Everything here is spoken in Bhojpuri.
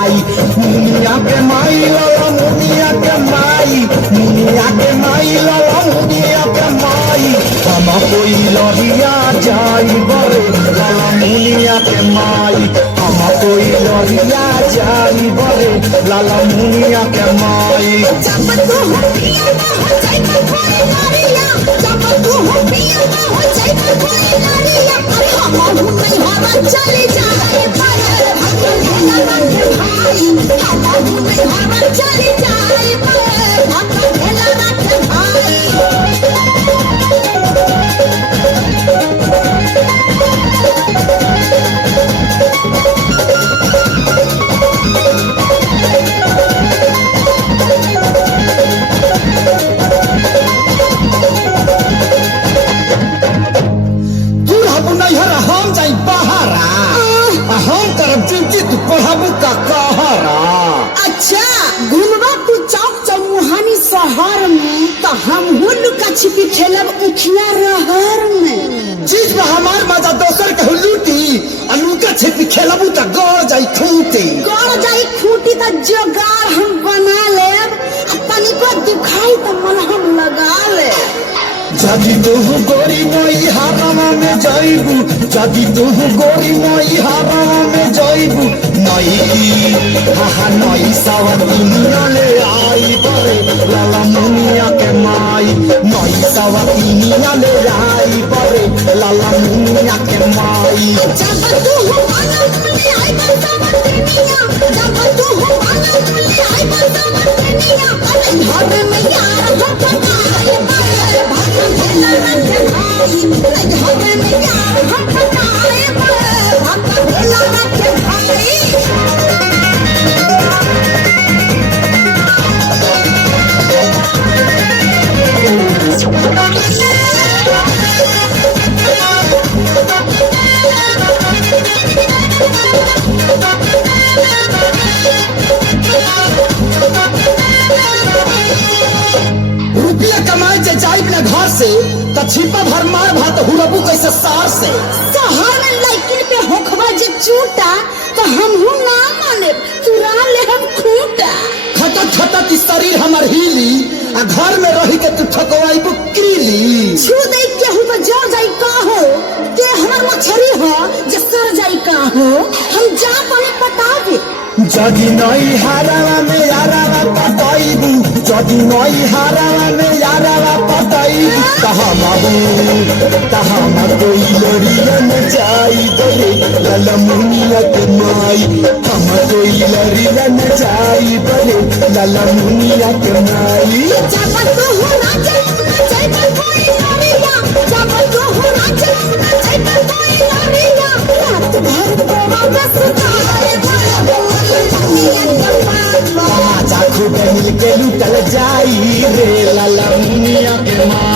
माई मुनिया के माई लाला मुनिया के माई मुनिया के माई लाला मुनिया के माई हम कोई लहिया जाई बरे लाला मुनिया के माई हम कोई लहिया जाई बरे लाला मुनिया के माई जब तू हो पिया ना हो जाए कोई लड़िया जब तू हो पिया ना हो जाए कोई लड़िया अरे हम नहीं हवा चले जाए पर भगवान भोला के भाई हम नहीं हवा चले जाए पर भगवान भोला के भाई हम जाई बहारा हम तरफ ड्यूटी तू पढ़ाबू का कहरा। अच्छा घूमबा तू चौक चौमुहानी शहर में तो हम लुका छिपी खेलब उखिया रहर में चीज में हमार मजा दोसर के लूटी लुका छिपी खेलबू तो गड़ जाई खूंटी तो जोगाड़ हम बना लेब तनिको दुखाई तो मलहम लगा ले जदि तू गोरी नई हारामा में जाइबू जदि तू गोरी नई हारामा में जाइबू नई हाहा नई सवतिनिया ले आई बरे लाला मुनिया के माई नई सवतिनिया ले आई बरे लाला मुनिया के माई जब तू हो आना मुनि आई बरसावतिनिया जब तू हो आना मुनि आई बरसावतिनिया अरे घर में यार हम पकाए पर भगवान भोला के भाई घर में यार हम पकाए पर भगवान भोला के भाई रुपया कमाए जे जाई अपने घर से त छिपा भर मार भात हुरबू कैसे सार से शहर में लड़की पे होखबा जे चूटा तो हमहू ना माने चुरा ले हम खूंटा खटत खटत इस शरीर हमर हिली आ घर में रही के तू ठकवाइबू कीली छू दे केहू तो जर जाई का हो के हमर मछरी हो जे सर जाई का हो हम जा पले बतावे जदि नई हारावा में यारावा पटाइबू जदि नई हारावा में यारावा पटाइबू तहम कोई लड़िया न जाई बरे लाला मुनिया के माई हम कोई लड़िया न जाई बरे लाला मुनिया के माई जब तू हो ना जाई कोई लड़िया जब तू हो ना जाई कोई लड़िया रात भर को बस खाए खूब मिल के लुटल जाई रे लाला मुनिया के माई।